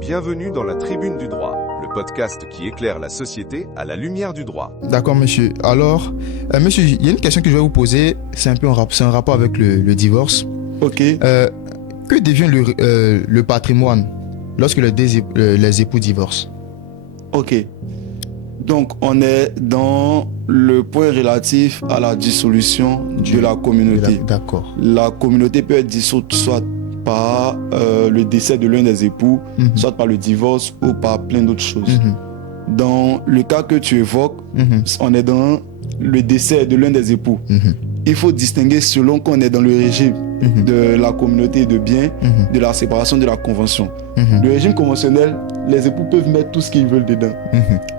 Bienvenue dans la Tribune du droit, le podcast qui éclaire la société à la lumière du droit. D'accord, monsieur. Alors, monsieur, il y a une question que je vais vous poser. C'est un peu c'est un rapport avec le divorce. Ok. Que devient le patrimoine lorsque les époux divorcent? Ok. Donc, on est dans le point relatif à la dissolution de la communauté. D'accord. La communauté peut être dissoute soit par le décès de l'un des époux, soit par le divorce ou par plein d'autres choses. Dans le cas que tu évoques, on est dans le décès de l'un des époux. Il faut distinguer selon qu'on est dans le régime de la communauté de biens, de la séparation de la convention. Le régime conventionnel, les époux peuvent mettre tout ce qu'ils veulent dedans.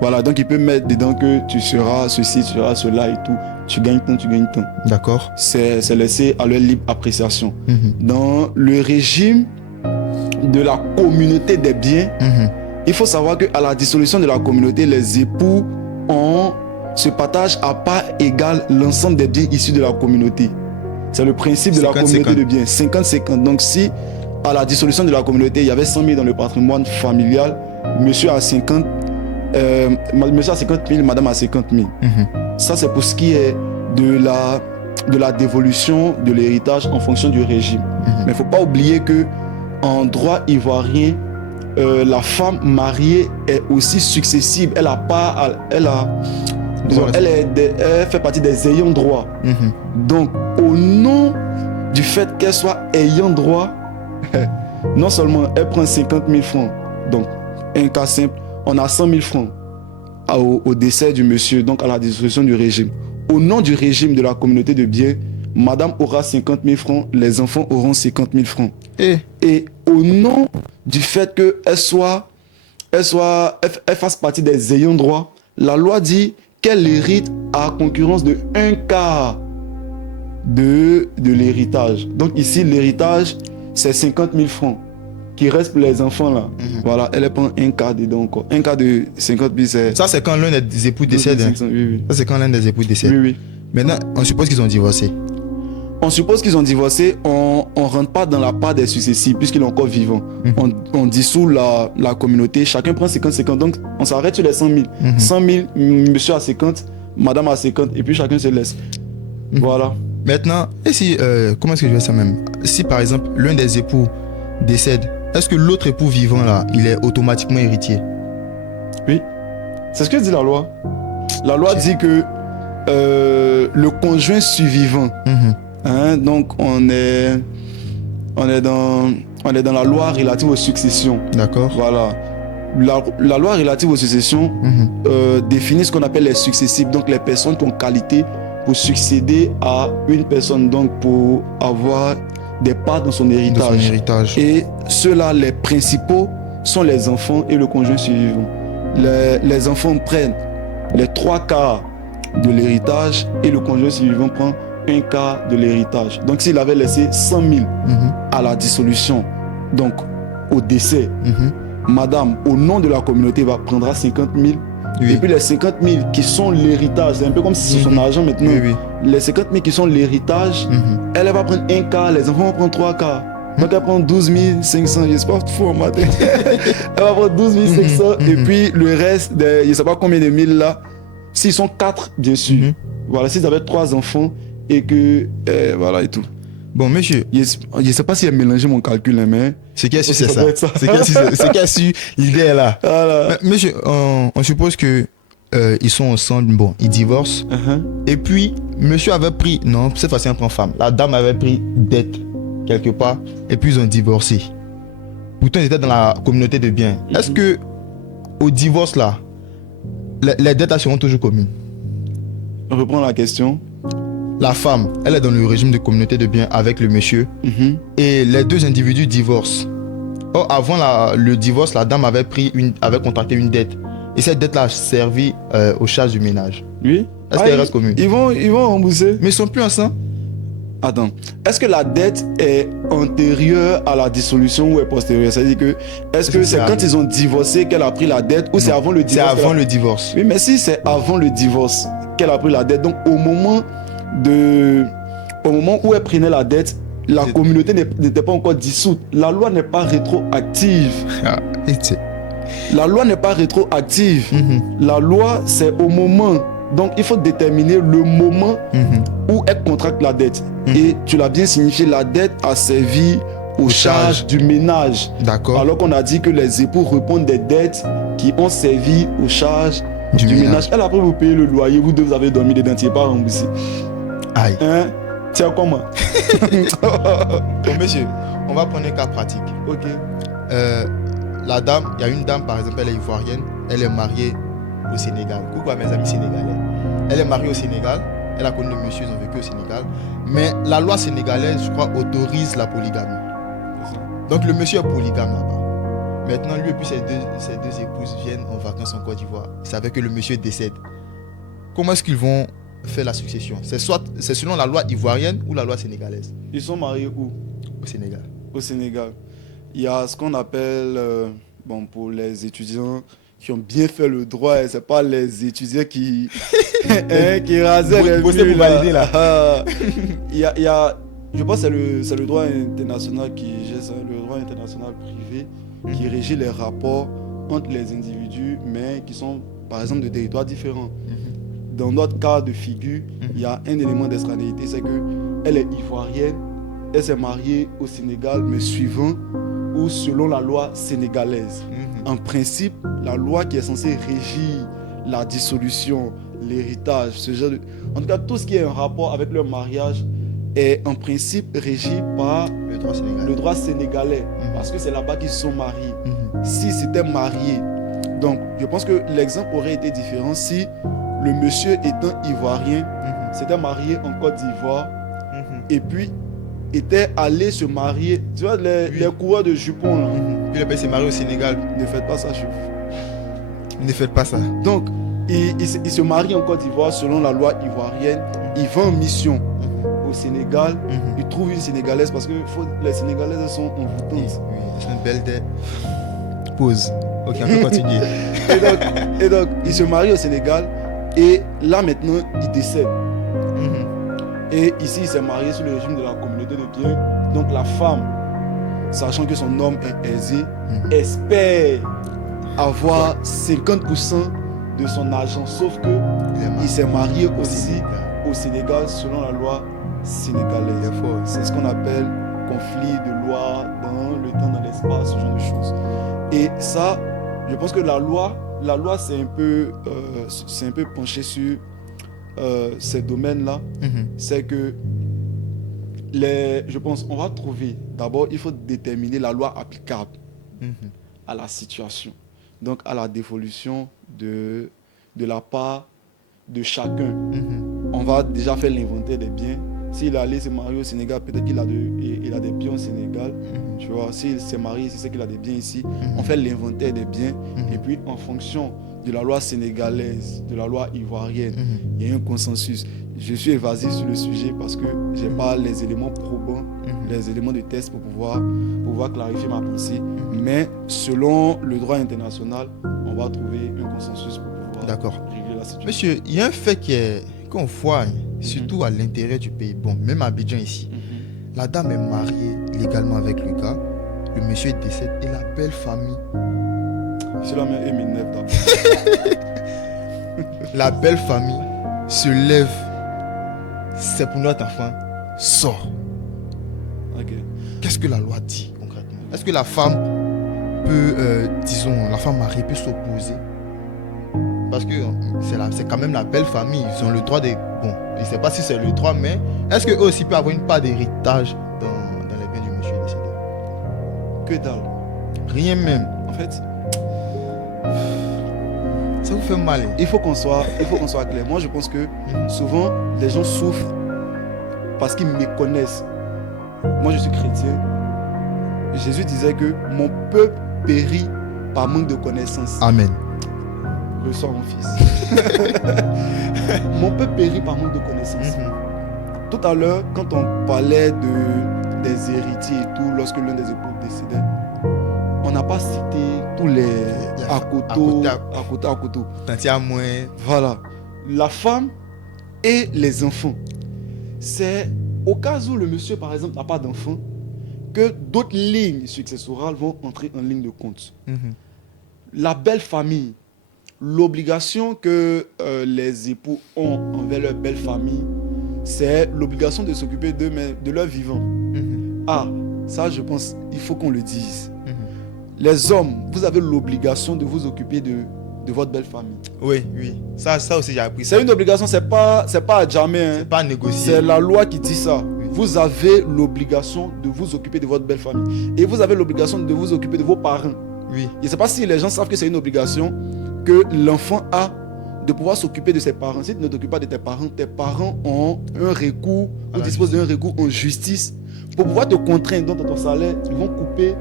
Voilà, donc ils peuvent mettre dedans que tu seras ceci, tu seras cela et tout. Tu gagnes tant, tu gagnes tant. D'accord. C'est laissé à leur libre appréciation. Dans le régime de la communauté des biens, il faut savoir qu'à la dissolution de la communauté, les époux se partagent à part égale l'ensemble des biens issus de la communauté. C'est le principe de la communauté de biens. 50-50. Donc si à la dissolution de la communauté, il y avait 100 000 dans le patrimoine familial, monsieur a 50 000, madame a 50 000. Ça, c'est pour ce qui est de la dévolution de l'héritage en fonction du régime. Mais il ne faut pas oublier qu'en droit ivoirien, la femme mariée est aussi successible. Elle fait partie des ayants droit. Donc, au nom du fait qu'elle soit ayant droit, non seulement elle prend 50 000 francs, donc un cas simple, on a 100 000 francs au décès du monsieur, donc à la dissolution du régime. Au nom du régime de la communauté de biens, madame aura 50 000 francs, les enfants auront 50 000 francs. Et au nom du fait qu'elle fasse partie des ayants droit, la loi dit qu'elle hérite à concurrence de un quart de l'héritage. Donc ici, l'héritage, c'est 50 000 francs qui reste pour les enfants là. Voilà, elle prend un quart dedans encore. Un quart de 50 000, c'est... Ça, c'est quand l'un des époux décède. Oui. Ça, c'est quand l'un des époux décède. Oui. Maintenant, on suppose qu'ils ont divorcé. On suppose qu'ils ont divorcé, on ne rentre pas dans la part des successifs puisqu'il est encore vivant. On dissout la communauté, chacun prend 50-50. Donc, on s'arrête sur les 100 000. 100 000, monsieur a 50, madame a 50, et puis chacun se laisse. Voilà. Maintenant, et si, comment est-ce que je vais ça même? Si par exemple, l'un des époux décède, est-ce que l'autre époux vivant là, il est automatiquement héritier? Oui. C'est ce que dit la loi. La loi dit que le conjoint survivant, donc on est dans la loi relative aux successions. D'accord. Voilà. La loi relative aux successions définit ce qu'on appelle les successifs, donc les personnes qui ont qualité pour succéder à une personne, donc pour avoir des parts dans son héritage. Et ceux-là, les principaux, sont les enfants et le conjoint survivant. Les enfants prennent les 3 quarts de l'héritage et le conjoint survivant prend un quart de l'héritage. Donc s'il avait laissé 100 000 à la dissolution, donc au décès, madame, au nom de la communauté, prendra 50 000. Et puis les 50 000 qui sont l'héritage, c'est un peu comme si c'est son argent maintenant. Les 50 000 qui sont l'héritage, elle va prendre un quart, les enfants vont prendre 3 quarts. Donc elle prend 12 500, je ne sais pas fou en matin. Elle va prendre 12 500 et puis le reste, je ne sais pas combien de mille là, s'ils sont 4 bien sûr. Voilà, s'ils avaient 3 enfants et que, voilà et tout. Bon, monsieur. Je ne sais pas si elle a mélangé mon calcul, mais... C'est qui a su, c'est ça. C'est qui a su, l'idée est là. Voilà. Monsieur, on suppose que ils sont ensemble, bon, ils divorcent. Et puis, monsieur avait pris... Non, cette fois-ci, on prend femme. La dame avait pris dette, quelque part, et puis ils ont divorcé. Pourtant, ils étaient dans la communauté de biens. Est-ce que, au divorce, là, les dettes seront toujours communes? On reprend la question. La femme, elle est dans le régime de communauté de biens avec le monsieur. Et les deux individus divorcent. Or, avant le divorce, la dame avait contracté une dette. Et cette dette-là a servi aux charges du ménage. Oui. Est-ce qu'elle reste commune? Ils vont rembourser. Mais ils sont plus ensemble. Attends. Est-ce que la dette est antérieure à la dissolution ou est postérieure? C'est-à-dire que, est-ce que c'est quand ils ont divorcé qu'elle a pris la dette ou c'est avant le divorce? C'est avant le divorce. Oui, mais si c'est avant le divorce qu'elle a pris la dette, donc au moment où elle prenait la dette, la communauté n'était pas encore dissoute. La loi n'est pas rétroactive. La loi n'est pas rétroactive. La loi, c'est au moment. Donc, il faut déterminer le moment où elle contracte la dette. Et tu l'as bien signifié, la dette a servi aux charges du ménage. D'accord. Alors qu'on a dit que les époux répondent des dettes qui ont servi aux charges du ménage. Elle, après, vous payez le loyer, vous deux, vous avez dormi dedans, tu n'es pas remboursé. Aïe. Hein? Tiens, comment? Bon, monsieur, on va prendre un cas pratique. Ok. La dame, il y a une dame, par exemple, elle est ivoirienne, elle est mariée au Sénégal. Coucou à mes amis sénégalais. Elle est mariée au Sénégal, elle a connu le monsieur, ils ont vécu au Sénégal. Mais la loi sénégalaise, je crois, autorise la polygamie. Donc le monsieur est polygame là-bas. Maintenant, lui et puis ses deux épouses viennent en vacances en Côte d'Ivoire. Ils savaient que le monsieur décède. Comment est-ce qu'ils vont faire la succession? C'est selon la loi ivoirienne ou la loi sénégalaise? Ils sont mariés où? Au Sénégal. Au Sénégal. Il y a ce qu'on appelle, pour les étudiants qui ont bien fait le droit, et c'est pas les étudiants qui, qui rasaient les murs là. Il y a, je pense que c'est le droit international qui gère ça, le droit international privé qui régit les rapports entre les individus, mais qui sont par exemple de territoires différents. Dans notre cas de figure, il y a un élément d'extranéité, c'est qu'elle est ivoirienne, elle s'est mariée au Sénégal, mais suivant ou selon la loi sénégalaise. En principe, la loi qui est censée régir la dissolution, l'héritage, ce genre de... En tout cas, tout ce qui est en rapport avec leur mariage est en principe régi par le droit sénégalais. Parce que c'est là-bas qu'ils sont mariés. Si c'était marié, donc je pense que l'exemple aurait été différent si le monsieur étant ivoirien s'était marié en Côte d'Ivoire et puis était allé se marier, tu vois, les coureurs de jupons là. Puis le père s'est marié au Sénégal. Ne faites pas ça chez vous. Ne faites pas ça. Donc, il se marie en Côte d'Ivoire selon la loi ivoirienne. Il va en mission au Sénégal. Il trouve une Sénégalaise parce que les Sénégalaises sont envoûtantes. Oui, c'est une belle dette. Pause. Ok, on peut continuer. et donc, il se marie au Sénégal et là maintenant, il décède. Et ici, il s'est marié sous le régime de la communauté de biens. Donc la femme, sachant que son homme est aisé, espère avoir 50% de son argent. Sauf que il s'est marié aussi au Sénégal selon la loi sénégalaise. C'est ce qu'on appelle conflit de loi dans le temps, dans l'espace, ce genre de choses. Et ça, je pense que la loi c'est un peu penché sur ces domaines-là. C'est que je pense on va trouver, d'abord il faut déterminer la loi applicable à la situation, donc à la dévolution de la part de chacun. On va déjà faire l'inventaire des biens. S'il est allé se marier au Sénégal, peut-être qu'il a des biens au Sénégal. Tu vois, s'il s'est marié, c'est qu'il a des biens ici. On fait l'inventaire des biens et puis en fonction de la loi sénégalaise, de la loi ivoirienne, il y a un consensus. Je suis évasif sur le sujet parce que je n'ai pas les éléments probants, les éléments de test pour pouvoir clarifier ma pensée. Mais selon le droit international, on va trouver un consensus pour pouvoir régler la situation. Monsieur, il y a un fait qu'on voit, surtout à l'intérieur du pays, bon, même à Abidjan ici. La dame est mariée légalement avec le gars, le monsieur décède et la belle famille. Cela m'énerve d'abord. La belle famille se lève. C'est pour notre enfant. Sort. Qu'est-ce que la loi dit concrètement? Est-ce que la femme peut, la femme mariée peut s'opposer? Parce que c'est quand même la belle famille. Ils ont le droit de... Bon, je ne sais pas si c'est le droit, mais est-ce qu'eux aussi peuvent avoir une part d'héritage dans les biens du monsieur décédé? Que dalle. Rien même. En fait... Ça vous fait mal. Il faut qu'on soit clair. Moi, je pense que souvent, les gens souffrent parce qu'ils me connaissent. Moi, je suis chrétien. Jésus disait que mon peuple périt par manque de connaissance. Amen. Reçois mon fils. Mon peuple périt par manque de connaissance. Tout à l'heure, quand on parlait des héritiers et tout, lorsque l'un des époux décédait, on n'a pas cité tous les à côté. Moins. Voilà. La femme et les enfants, c'est au cas où le monsieur, par exemple, n'a pas d'enfant, que d'autres lignes successorales vont entrer en ligne de compte. La belle famille, l'obligation que les époux ont envers leur belle famille, c'est l'obligation de s'occuper de leur vivant. Ah, ça, je pense, il faut qu'on le dise. Les hommes, vous avez l'obligation de vous occuper de votre belle famille. Oui. Ça aussi, j'ai appris. C'est une obligation, c'est pas à jamais. Hein. C'est pas à négocier. C'est la loi qui dit ça. Oui. Vous avez l'obligation de vous occuper de votre belle famille. Et vous avez l'obligation de vous occuper de vos parents. Oui. Je ne sais pas si les gens savent que c'est une obligation que l'enfant a de pouvoir s'occuper de ses parents. Si tu ne t'occupes pas de tes parents ont un recours, ou disposent d'un recours en justice pour pouvoir te contraindre dans ton salaire. Ils vont couper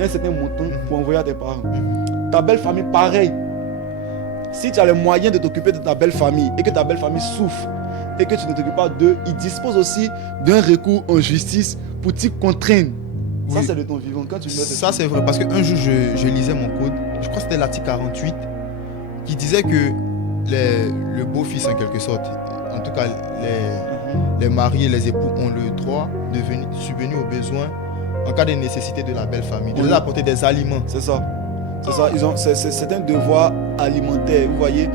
un certain montant pour envoyer à tes parents. Ta belle famille, pareil. Si tu as les moyens de t'occuper de ta belle famille et que ta belle famille souffre et que tu ne t'occupes pas d'eux, ils disposent aussi d'un recours en justice pour t'y contraindre. Oui. Ça, c'est de ton vivant. Quand tu ça, c'est vrai. Parce qu'un jour, je lisais mon code. Je crois que c'était l'article 48 qui disait que le beau-fils, en quelque sorte, en tout cas, les mariés, les époux ont le droit de subvenir aux besoins en cas de nécessité de la belle famille, de leur apporter des aliments. C'est ça. C'est ça. C'est un devoir alimentaire, vous voyez.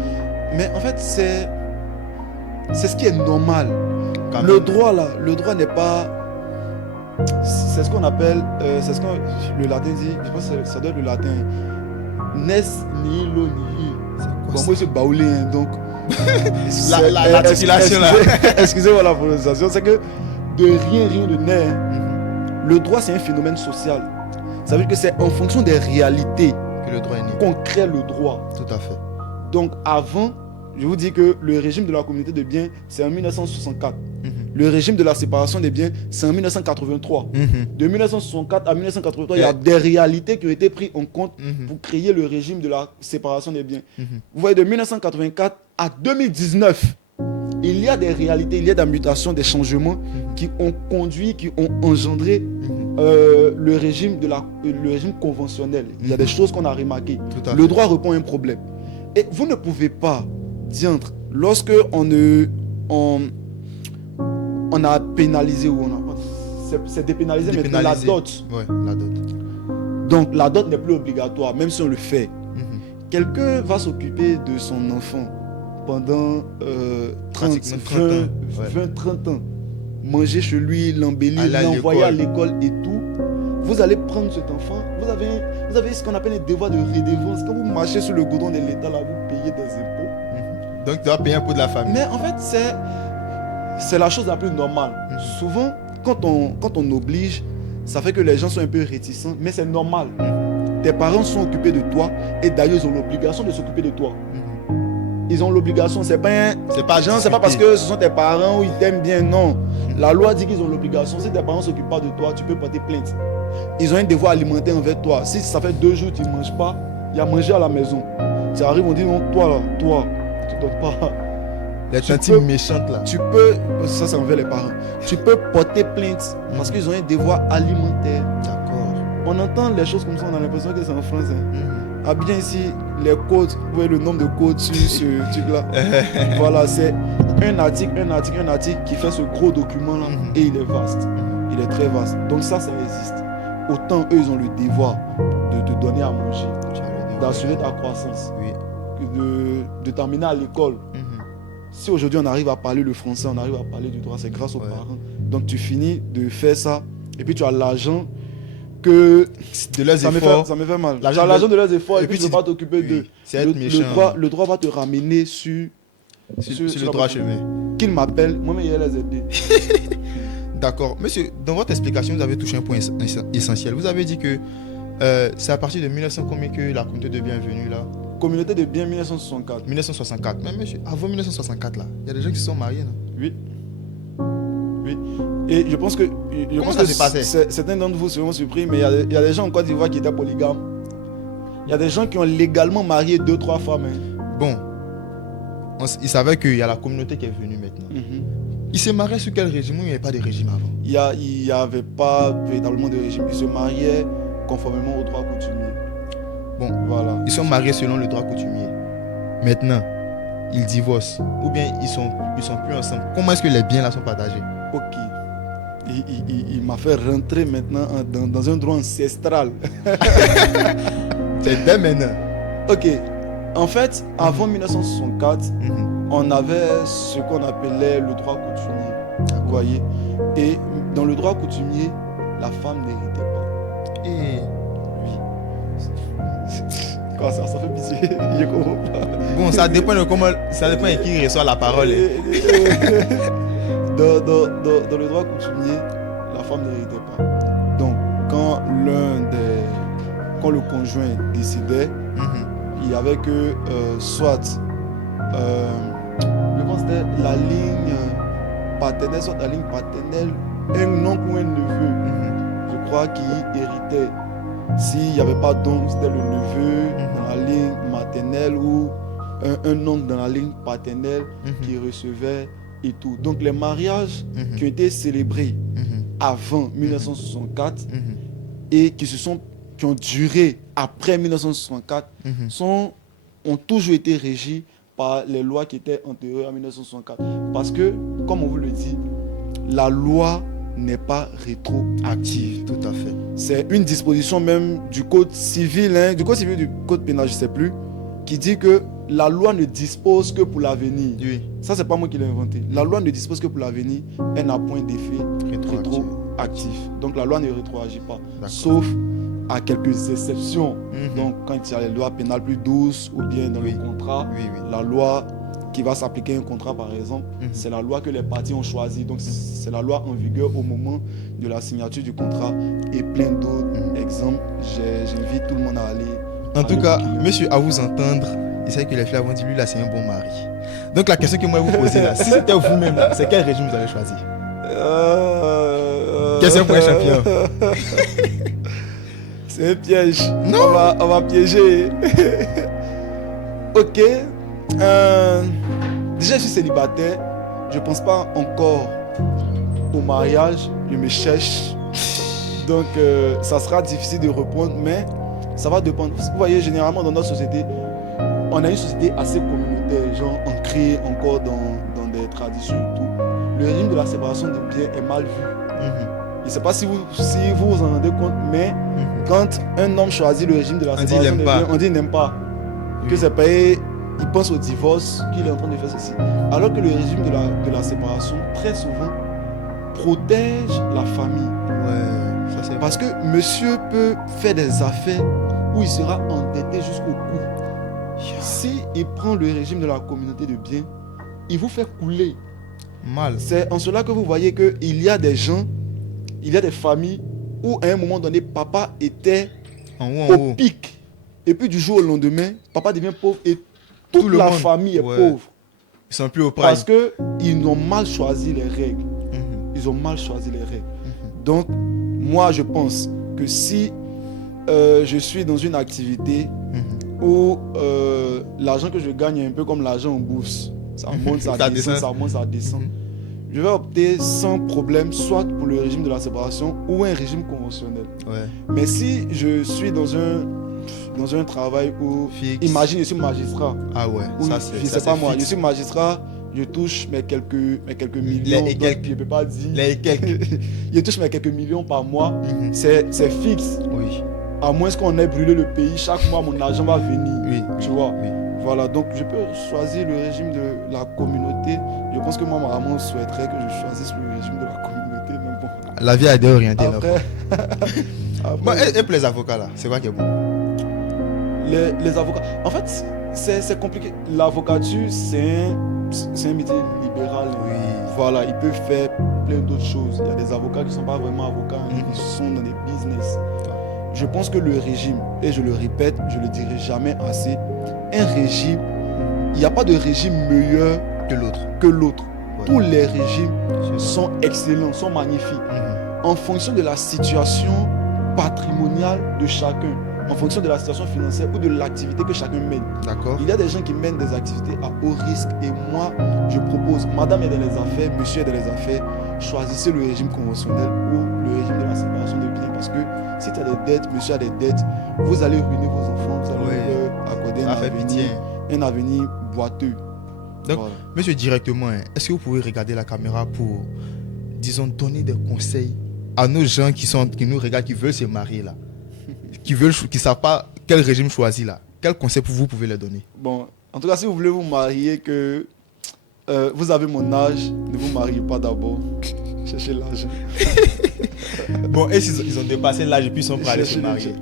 Mais en fait, c'est ce qui est normal. Le droit, là, le droit n'est pas... C'est ce qu'on appelle... c'est ce que le latin dit, je pense que ça doit être le latin. Nes nihilo nihil. Bon, moi, je suis baoulé, hein, donc... L'articulation, là. Excusez-moi la prononciation. C'est que de rien de naître. Le droit, c'est un phénomène social. Ça veut dire que c'est en fonction des réalités que le droit est né, qu'on crée le droit. Tout à fait. Donc avant, je vous dis que le régime de la communauté de biens, c'est en 1964. Le régime de la séparation des biens, c'est en 1983. De 1964 à 1983, il y a des réalités qui ont été prises en compte pour créer le régime de la séparation des biens. Vous voyez, de 1984 à 2019, il y a des réalités, il y a des mutations, des changements qui ont conduit, qui ont engendré le régime conventionnel. Il y a des choses qu'on a remarquées. Le droit répond à un problème. Et vous ne pouvez pas dire, lorsque on a pénalisé ou c'est dépénalisé maintenant la dot. Ouais, la dot. Donc la dot n'est plus obligatoire, même si on le fait. Quelqu'un va s'occuper de son enfant pendant 20-30 ans. Manger chez lui, l'embellir, l'envoyer à l'école et tout. Vous allez prendre cet enfant, vous avez ce qu'on appelle un devoir de redevance. Quand vous marchez sur le goudron de l'État, là, vous payez des impôts. Donc tu vas payer un pot de la famille. Mais en fait, c'est la chose la plus normale. Souvent, quand on oblige, ça fait que les gens sont un peu réticents, mais c'est normal. Tes parents sont occupés de toi et d'ailleurs, ils ont l'obligation de s'occuper de toi. Ils ont l'obligation, c'est pas parce que ce sont tes parents ou ils t'aiment bien, non. La loi dit qu'ils ont l'obligation. Si tes parents ne s'occupent pas de toi, tu peux porter plainte. Ils ont un devoir alimentaire envers toi. Si ça fait 2 jours que tu ne manges pas, il y a manger à la maison. Tu arrives, on dit non, toi, tu ne donnes pas. Les tantimes méchantes là. Tu peux, ça c'est envers les parents. Tu peux porter plainte parce qu'ils ont un devoir alimentaire. D'accord. On entend les choses comme ça, on a l'impression que c'est en français. Ah bien ici, les codes, vous voyez le nombre de codes sur ce truc-là. Voilà, c'est un article qui fait ce gros document-là et il est vaste. Il est très vaste. Donc ça existe. Autant eux, ils ont le devoir de te donner à manger, d'assurer ta croissance, de t'amener à l'école. Si aujourd'hui on arrive à parler le français, on arrive à parler du droit, c'est grâce aux parents. Donc tu finis de faire ça et puis tu as l'argent que de leurs efforts. Ça me fait mal. L'argent de leurs efforts et puis tu ne peux pas t'occuper d'eux. Le droit va te ramener sur le droit chemin. Qu'il m'appelle, moi-même il les aider. D'accord. Monsieur, dans votre explication, vous avez touché un point essentiel. Vous avez dit que c'est à partir de 1900 combien que la communauté de biens est venue là? Communauté de biens 1964. 1964. Mais monsieur, avant 1964 là, il y a des gens qui se sont mariés, non? Oui. Et je pense que certains d'entre vous seront surpris, mais il y a des gens en Côte d'Ivoire qui étaient polygames. Il y a des gens qui ont légalement marié 2-3 femmes. Bon, ils savaient qu'il y a la communauté qui est venue maintenant. Ils se mariaient sur quel régime? Il n'y avait pas de régime avant. Il n'y avait pas véritablement de régime. Ils se mariaient conformément au droit coutumier. Bon, voilà. Ils sont mariés selon le droit coutumier. Maintenant, ils divorcent. Ou bien ils sont plus ensemble. Comment est-ce que les biens là sont partagés? Ok. il m'a fait rentrer maintenant dans un droit ancestral. C'est dès maintenant. Ok. En fait, avant 1964, on avait ce qu'on appelait le droit coutumier. Vous voyez. Et dans le droit coutumier, la femme n'héritait pas. Et... Oui. Quoi, ça fait pitié. Je comprends pas. Bon, ça dépend de comment... Ça dépend de qui reçoit la parole. Dans le droit coutumier, la femme n'héritait pas. Donc, quand le conjoint décidait, il y avait que soit, je pense que c'était la ligne paternelle, soit la ligne paternelle, un oncle ou un neveu, je crois, qui héritait. S'il n'y avait pas d'oncle, c'était le neveu dans la ligne maternelle ou un oncle dans la ligne paternelle qui recevait et tout. Donc les mariages qui ont été célébrés avant 1964 et qui ont duré après 1964 ont toujours été régis par les lois qui étaient antérieures à 1964. Parce que, comme on vous le dit, la loi n'est pas rétroactive. Tout à fait. C'est une disposition même du code civil, du code pénal, je ne sais plus, qui dit que la loi ne dispose que pour l'avenir. Oui. Ça, c'est pas moi qui l'ai inventé. La loi ne dispose que pour l'avenir. Elle n'a point d'effet rétroactif. Donc la loi ne rétroagit pas. Sauf à quelques exceptions. Donc quand il y a les lois pénales plus douces ou bien dans le contrat, la loi qui va s'appliquer à un contrat par exemple, c'est la loi que les parties ont choisie. Donc c'est la loi en vigueur au moment de la signature du contrat et plein d'autres exemples. J'invite tout le monde à aller. En tout cas, monsieur, à vous entendre, il sait que les filles avont dit lui là c'est un bon mari. Donc la question que moi vous posez là, si c'était vous-même là, c'est quel régime vous avez choisi? Question pour un champion. C'est un piège. Non. On va piéger. Ok. Déjà je suis célibataire. Je pense pas encore au mariage. Je me cherche. Donc ça sera difficile de répondre, mais ça va dépendre. Vous voyez, généralement dans notre société, on a une société assez communautaire, genre ancrée encore dans des traditions et tout. Le régime de la séparation des biens est mal vu. Je ne sais pas si vous vous en rendez compte, mais quand un homme choisit le régime de la séparation des biens, on dit qu'il n'aime pas. Que c'est payé, il pense au divorce, qu'il est en train de faire ceci. Alors que le régime de la séparation, très souvent, protège la famille. Ouais, ça c'est parce que monsieur peut faire des affaires où il sera endetté jusqu'au cou. Si il prend le régime de la communauté de biens, il vous fait couler. Mal. C'est en cela que vous voyez qu'il y a des gens, il y a des familles où à un moment donné, papa était au pic. Et puis du jour au lendemain, papa devient pauvre et toute la famille est pauvre. Ils sont plus au prime. Parce qu'ils ont mal choisi les règles. Ils ont mal choisi les règles. Donc, moi, je pense que si je suis dans une activité où l'argent que je gagne est un peu comme l'argent en bourse, ça monte, ça descend, ça monte, ça descend, je vais opter sans problème soit pour le régime de la séparation ou un régime conventionnel. Mais si je suis dans un travail où, imagine, je suis magistrat. Ah ouais, ça c'est, je sais pas moi, je suis magistrat, je touche mes quelques millions, je peux pas dire. Je touche mes quelques millions par mois, c'est fixe. Oui. À moins qu'on ait brûlé le pays, chaque mois mon argent va venir. Oui. Tu vois. Oui. Voilà, donc je peux choisir le régime de la communauté. Je pense que moi, maman souhaiterait que je choisisse le régime de la communauté. Mais bon. La vie a été orientée là. Bon, et pour les avocats là, c'est quoi qui est bon? Les avocats. En fait, c'est compliqué. L'avocature, c'est un métier libéral. Oui. Voilà, ils peuvent faire plein d'autres choses. Il y a des avocats qui ne sont pas vraiment avocats, ils sont dans des business. Je pense que le régime, et je le répète, je le dirai jamais assez, un régime, il n'y a pas de régime meilleur que l'autre. Ouais. Tous les régimes sont excellents, sont magnifiques. En fonction de la situation patrimoniale de chacun, en fonction de la situation financière ou de l'activité que chacun mène. D'accord. Il y a des gens qui mènent des activités à haut risque et moi, je propose, madame est dans les affaires, monsieur est dans les affaires, choisissez le régime conventionnel ou le régime de la séparation de biens parce que si tu as des dettes, monsieur a des dettes, vous allez ruiner vos enfants, vous allez leur accorder un avenir boiteux. Donc, monsieur, directement, est-ce que vous pouvez regarder la caméra pour disons, donner des conseils à nos gens qui nous regardent, qui veulent se marier là, qui savent pas quel régime choisir là. Quel conseil vous pouvez leur donner? Bon, en tout cas, si vous voulez vous marier, que vous avez mon âge, ne vous mariez pas d'abord. Cherchez l'argent. Bon, et ils ont dépassé l'âge et puis ils sont prêts à aller se marier.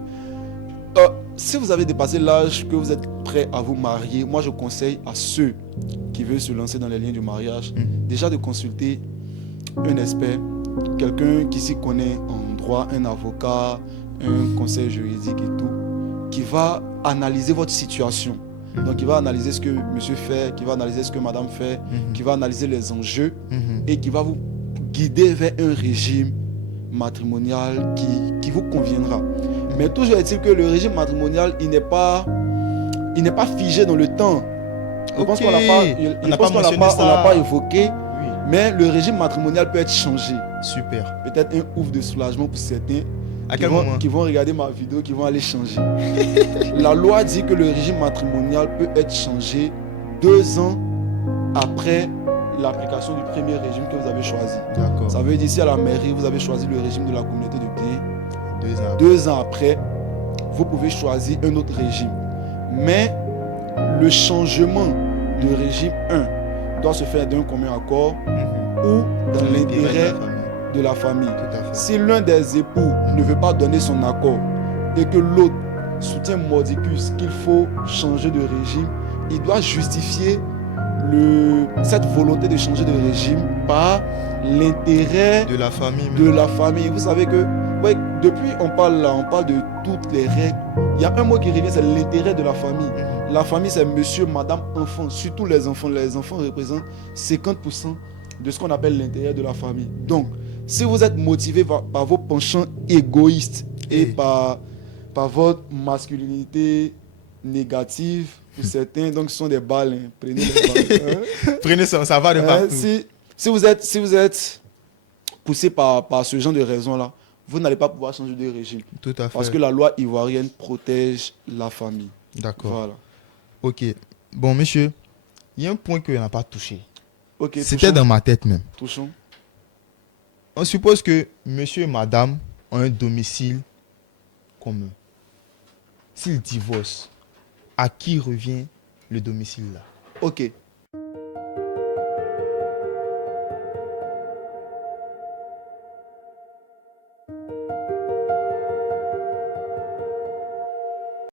Si vous avez dépassé l'âge, que vous êtes prêt à vous marier, moi je conseille à ceux qui veulent se lancer dans les liens du mariage, déjà de consulter un expert, quelqu'un qui s'y connaît en droit, un avocat, un conseil juridique et tout, qui va analyser votre situation. Donc, il va analyser ce que monsieur fait, qui va analyser ce que madame fait, qui va analyser les enjeux et qui va vous guider vers un régime matrimonial qui vous conviendra. Mais toujours est-il que le régime matrimonial, il n'est pas figé dans le temps. Je pense qu'on l'a pas évoqué, oui. Mais le régime matrimonial peut être changé. Super. Peut-être un ouf de soulagement pour certains. Qui vont regarder ma vidéo, qui vont aller changer. La loi dit que le régime matrimonial peut être changé 2 ans après l'application du premier régime que vous avez choisi. D'accord. Ça veut dire si à la mairie, vous avez choisi le régime de la communauté de biens, 2 ans. 2 ans après, vous pouvez choisir un autre régime. Mais le changement de régime 1 doit se faire d'un commun accord ou dans l'intérêt de la famille. Si l'un des époux ne veut pas donner son accord et que l'autre soutient mordicus qu'il faut changer de régime, il doit justifier cette volonté de changer de régime par l'intérêt de la famille. Vous savez que depuis on parle de toutes les règles. Il y a un mot qui revient, c'est l'intérêt de la famille. La famille, c'est monsieur, madame, enfant, surtout les enfants. Les enfants représentent 50% de ce qu'on appelle l'intérêt de la famille. Donc, si vous êtes motivé par vos penchants égoïstes et par votre masculinité négative, pour certains, donc ce sont des balles, hein. Prenez les balles. Hein. Prenez ça va de partout. Si vous êtes poussé par ce genre de raisons-là, vous n'allez pas pouvoir changer de régime. Tout à fait. Parce que la loi ivoirienne protège la famille. D'accord. Voilà. Ok. Bon, monsieur, il y a un point que on n'a pas touché. Okay, c'était dans ma tête même. Touchons. On suppose que monsieur et madame ont un domicile commun. S'ils divorcent, à qui revient le domicile là? Ok.